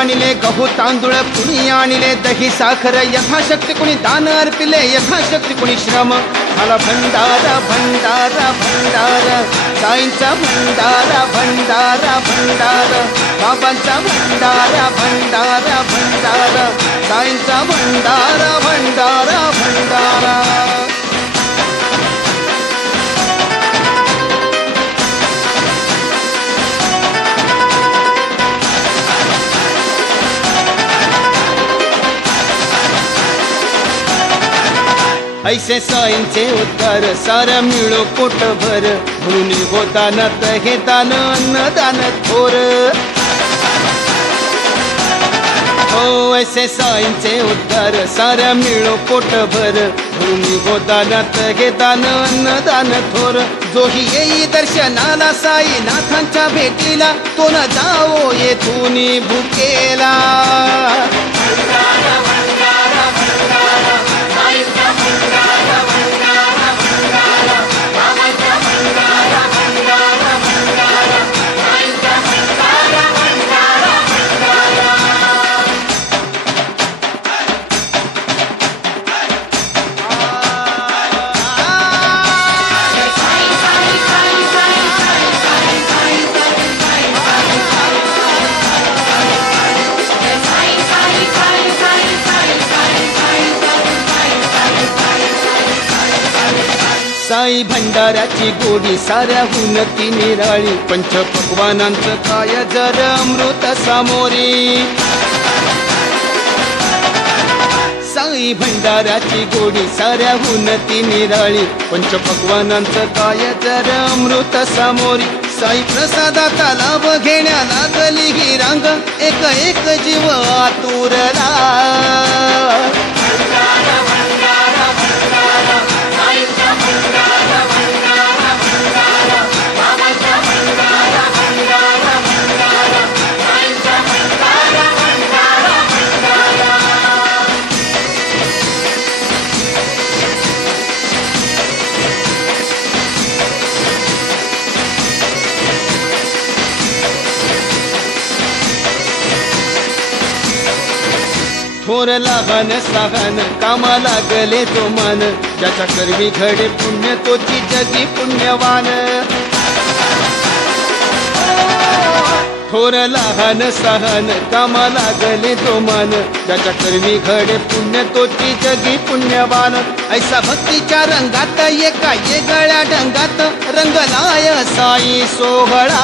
आणले गहू तांदूळ कुणी आणले दही साखर यथाशक्ती कुणी दान अर्पिले यथाशक्ती कुणी श्रम झाला भंडारा भंडारा भंडारा साईंचा भंडारा भंडारा भंडारा बाबांचा भंडारा भंडारा भंडारा साईंचा भंडारा भंडारा भंडारा ऐसे साईंचे उद्गार सारा मिळो पोटभर म्हणून हो दानात हे दान अन्नदान थोर हो ऐसे साईंचे उद्गार सारा मिळो पोटभर म्हणून हो दानात हे दान अन्नदान थोर जोही येई दर्शनाला साई नाथांच्या भेटीला तो न जावो येथून भुकेला साई भंडाऱ्याची गोडी साऱ्याहून ती निराळी पंचपक्वानांचं काय जर अमृत सामोरी साई भंडाऱ्याची गोडी साऱ्याहून ती निराळी पंचपक्वानांचं काय जर अमृत सामोरी साई प्रसादाचा लाभ घेण्या लागली ही रांग एक एक जीव आतुरला थोर लहान सहान कामा लागले तो मान ज्याच्या कर्मी घडे पुण्य तोची जगी पुण्यवान थोर लहान सहान कामा लागले तो मान ज्याच्या कर्मी घडे पुण्य तोची जगी पुण्यवान ऐसा भक्तीच्या रंगात एका येगळ्या ढंगात रंगलाय साई सोहळा